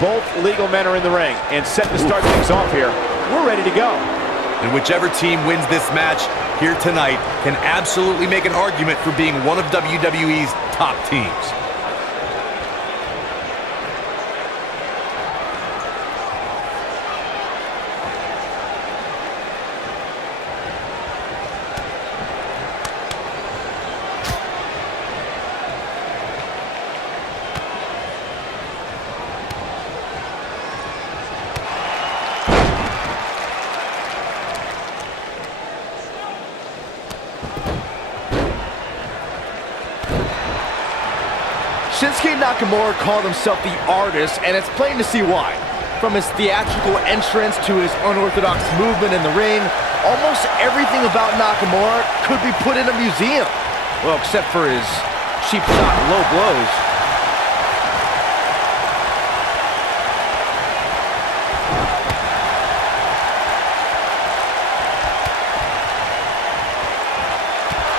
Both legal men are in the ring and set to start things off here. We're ready to go. And whichever team wins this match here tonight can absolutely make an argument for being one of WWE's top teams. Shinsuke Nakamura called himself the artist, and it's plain to see why. From his theatrical entrance to his unorthodox movement in the ring, almost everything about Nakamura could be put in a museum. Well, except for his cheap shot low blows.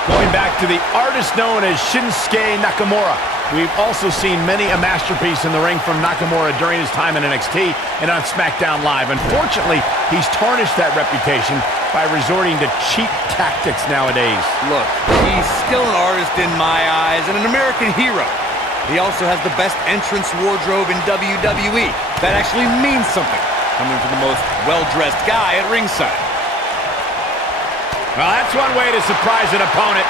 Going back to the artist known as Shinsuke Nakamura. We've also seen many a masterpiece in the ring from Nakamura during his time in NXT and on SmackDown Live. Unfortunately, he's tarnished that reputation by resorting to cheap tactics nowadays. Look, he's still an artist in my eyes and an American hero. He also has the best entrance wardrobe in WWE. That actually means something, coming from the most well-dressed guy at ringside. Well, that's one way to surprise an opponent.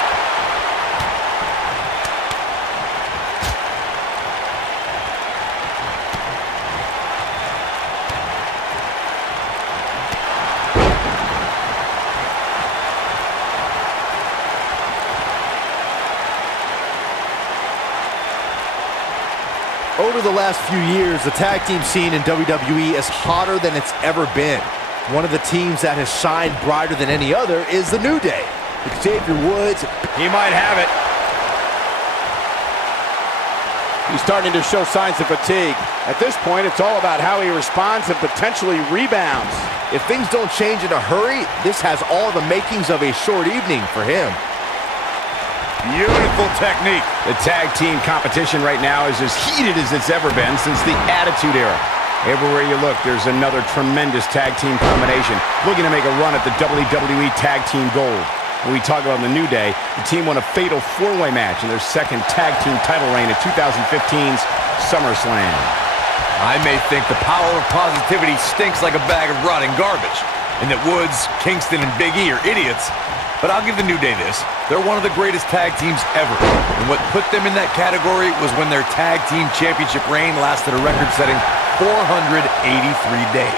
Over the last few years, the tag team scene in WWE is hotter than it's ever been. One of the teams that has shined brighter than any other is the New Day. Xavier Woods, he might have it. He's starting to show signs of fatigue. At this point, it's all about how he responds and potentially rebounds. If things don't change in a hurry, this has all the makings of a short evening for him. Beautiful technique. The tag team competition right now is as heated as it's ever been since the Attitude Era. Everywhere you look, there's another tremendous tag team combination looking to make a run at the WWE Tag Team Gold. When we talk about the New Day, the team won a fatal four-way match in their second tag team title reign at 2015's SummerSlam. I may think the power of positivity stinks like a bag of rotting garbage, and that Woods, Kingston, and Big E are idiots. But I'll give the New Day this. They're one of the greatest tag teams ever. And what put them in that category was when their tag team championship reign lasted a record-setting 483 days.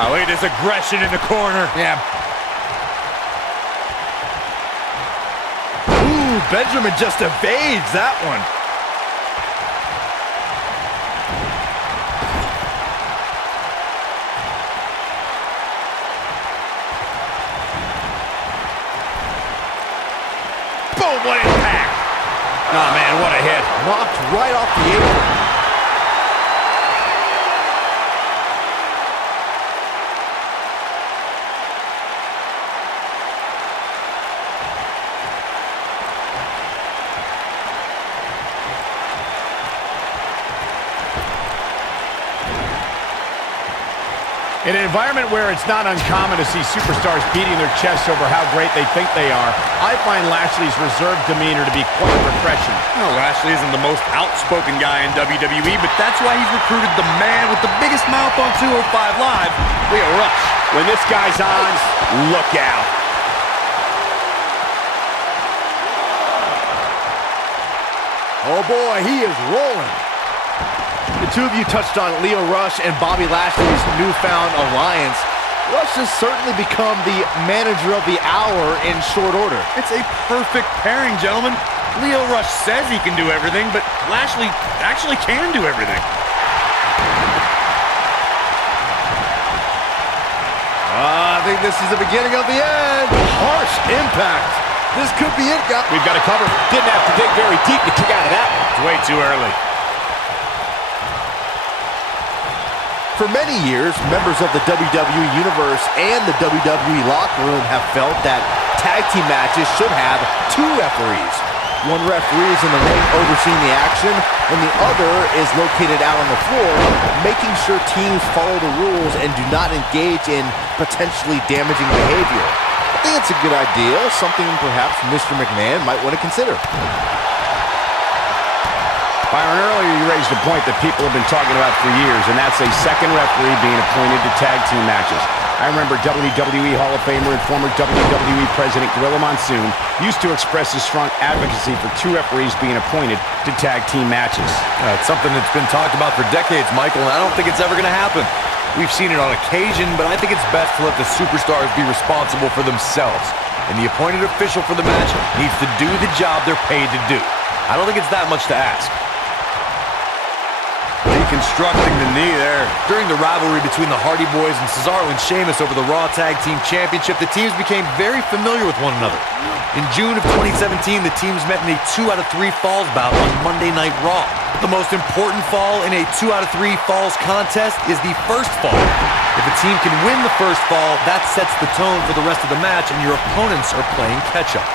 Oh, look at this aggression in the corner. Yeah. Ooh, Benjamin just evades that one. Boom, what impact. Oh, man, what a hit. Knocked right off the apron. In an environment where it's not uncommon to see superstars beating their chests over how great they think they are, I find Lashley's reserved demeanor to be quite refreshing. Well, Lashley isn't the most outspoken guy in WWE, but that's why he's recruited the man with the biggest mouth on 205 Live, Lio Rush. When this guy's on, look out. Oh boy, he is rolling. The two of you touched on Lio Rush and Bobby Lashley's newfound alliance. Rush has certainly become the manager of the hour in short order. It's a perfect pairing, gentlemen. Lio Rush says he can do everything, but Lashley actually can do everything. I think this is the beginning of the end. Harsh impact. This could be it, guys. We've got a cover. Didn't have to dig very deep to kick out of that one. It's way too early. For many years, members of the WWE Universe and the WWE locker room have felt that tag team matches should have two referees. One referee is in the ring overseeing the action, and the other is located out on the floor, making sure teams follow the rules and do not engage in potentially damaging behavior. I think it's a good idea, something perhaps Mr. McMahon might want to consider. Byron, earlier you raised a point that people have been talking about for years, and that's a second referee being appointed to tag team matches. I remember WWE Hall of Famer and former WWE President Gorilla Monsoon used to express his strong advocacy for two referees being appointed to tag team matches. It's something that's been talked about for decades, Michael, and I don't think it's ever going to happen. We've seen it on occasion, but I think it's best to let the superstars be responsible for themselves. And the appointed official for the match needs to do the job they're paid to do. I don't think it's that much to ask. Deconstructing the knee there. During the rivalry between the Hardy Boys and Cesaro and Sheamus over the Raw Tag Team Championship, the teams became very familiar with one another. In June of 2017, the teams met in a 2 out of 3 falls bout on Monday Night Raw. The most important fall in a 2 out of 3 falls contest is the first fall. If a team can win the first fall, that sets the tone for the rest of the match, and your opponents are playing catch-up.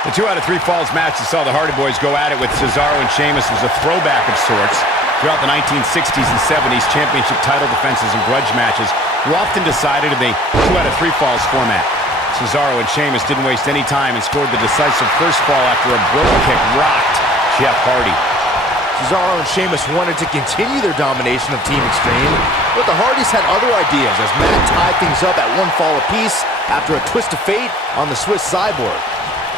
The 2 out of 3 falls match that saw the Hardy Boys go at it with Cesaro and Sheamus was a throwback of sorts. Throughout the 1960s and 70s, championship title defenses and grudge matches were often decided in the 2 out of 3 falls format. Cesaro and Sheamus didn't waste any time and scored the decisive first fall after a brogue kick rocked Jeff Hardy. Cesaro and Sheamus wanted to continue their domination of Team Extreme, but the Hardys had other ideas as Matt tied things up at 1 fall apiece after a twist of fate on the Swiss Cyborg.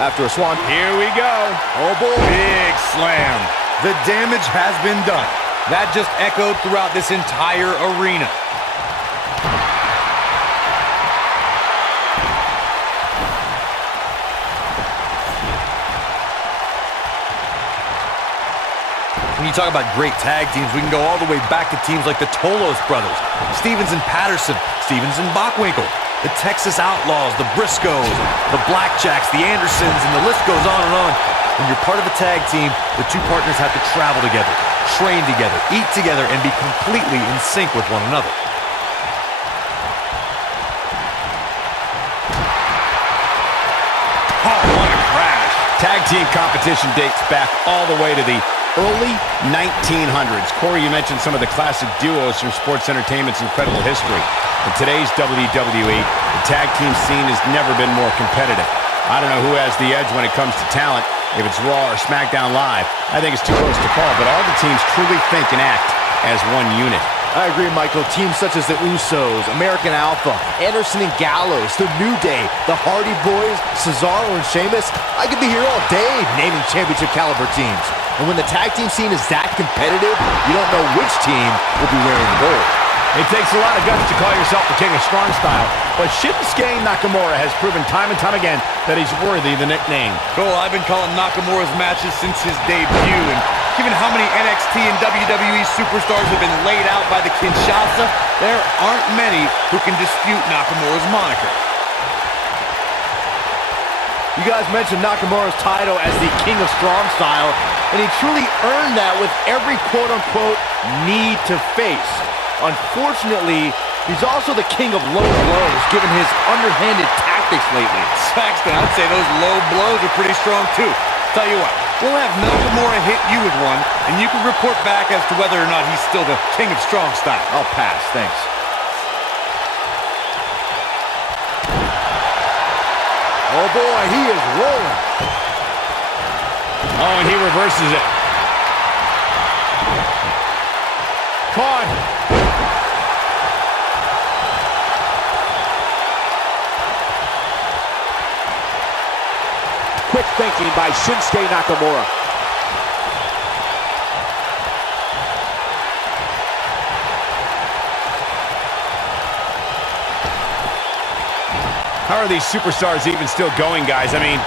After a swan... Here we go. Oh, boy. Big slam. The damage has been done. That just echoed throughout this entire arena. When you talk about great tag teams, we can go all the way back to teams like the Tolos brothers, Stevens and Patterson, Stevens and Bockwinkel, the Texas Outlaws, the Briscoes, the Blackjacks, the Andersons, and the list goes on and on. When you're part of a tag team, the two partners have to travel together, train together, eat together, and be completely in sync with one another. Oh, what a crash. Tag team competition dates back all the way to the early 1900s. Corey, you mentioned some of the classic duos from sports entertainment's incredible history. In today's WWE, the tag team scene has never been more competitive. I don't know who has the edge when it comes to talent, if it's Raw or SmackDown Live. I think it's too close to call, but all the teams truly think and act as one unit. I agree, Michael. Teams such as the Usos, American Alpha, Anderson and Gallows, The New Day, the Hardy Boys, Cesaro and Sheamus. I could be here all day naming championship caliber teams. And when the tag team scene is that competitive, you don't know which team will be wearing the gold. It takes a lot of guts to call yourself the king of strong style, but Shinsuke Nakamura has proven time and time again that he's worthy the nickname. Cole, I've been calling Nakamura's matches since his debut, and given how many NXT and WWE superstars have been laid out by the Kinshasa, there aren't many who can dispute Nakamura's moniker. You guys mentioned Nakamura's title as the king of strong style, and he truly earned that with every quote-unquote need to face. Unfortunately, he's also the king of low blows, given his underhanded tactics lately. Saxton, I'd say those low blows are pretty strong too. Tell you what, we'll have Nakamura hit you with one, and you can report back as to whether or not he's still the king of strong style. I'll pass, thanks. Oh boy, he is rolling. Oh, and he reverses it. Caught. Quick thinking by Shinsuke Nakamura. How are these superstars even still going, guys? I mean,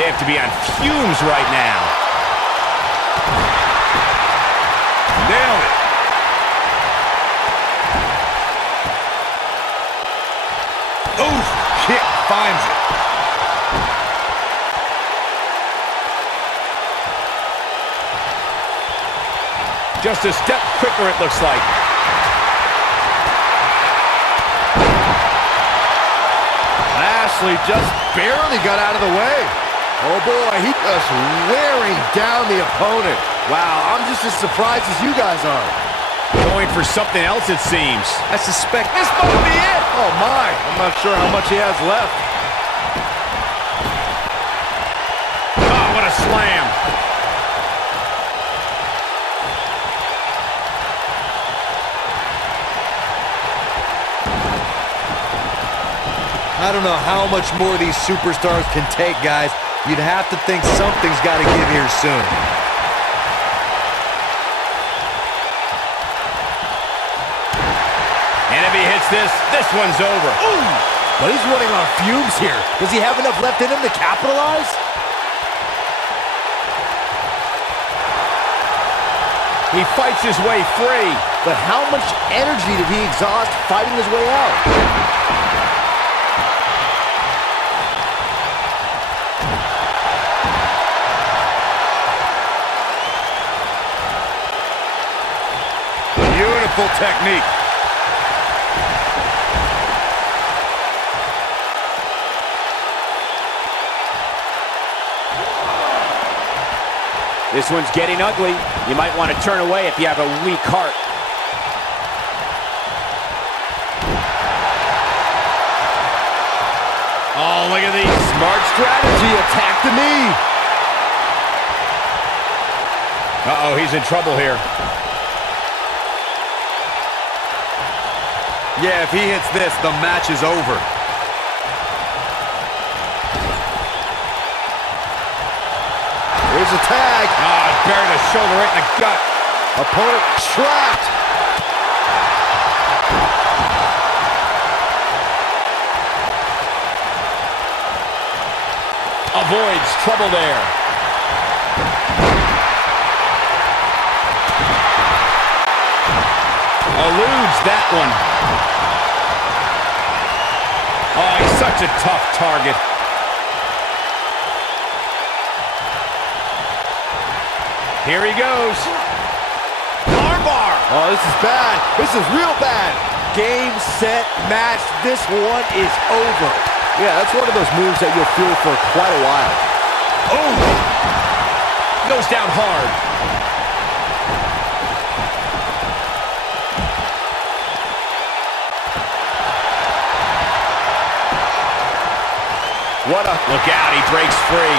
they have to be on fumes right now. Nailed it. Oof, kick finds it. Just a step quicker, it looks like. Lashley just barely got out of the way. Oh boy, he just wearing down the opponent. Wow, I'm just as surprised as you guys are. Going for something else, it seems. I suspect this might be it. Oh my, I'm not sure how much he has left. Oh, what a slam. I don't know how much more these superstars can take, guys. You'd have to think something's got to give here soon. And if he hits this one's over. Ooh, but he's running on fumes here. Does he have enough left in him to capitalize? He fights his way free. But how much energy did he exhaust fighting his way out? Beautiful technique. This one's getting ugly. You might want to turn away if you have a weak heart. Oh, look at these. Smart strategy, attack the knee. Uh-oh, he's in trouble here. Yeah, if he hits this, the match is over. Here's a tag. Ah, buried a shoulder right in the gut. Opponent trapped. Avoids trouble there. Eludes that one. Oh, he's such a tough target. Here he goes. Armbar. Oh, this is bad. This is real bad. Game, set, match. This one is over. Yeah, that's one of those moves that you'll feel for quite a while. Oh! Goes down hard. What a... Look out, he breaks free.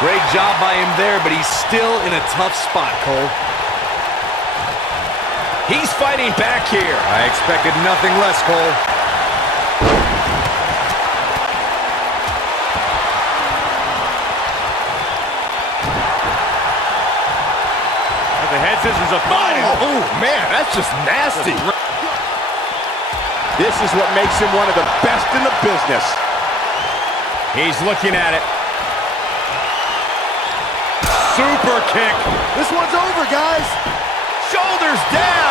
Great job by him there, but he's still in a tough spot, Cole. He's fighting back here. I expected nothing less, Cole. The head scissors applied. Oh, man, that's just nasty. This is what makes him one of the best in the business. He's looking at it. Super kick. This one's over, guys. Shoulders down.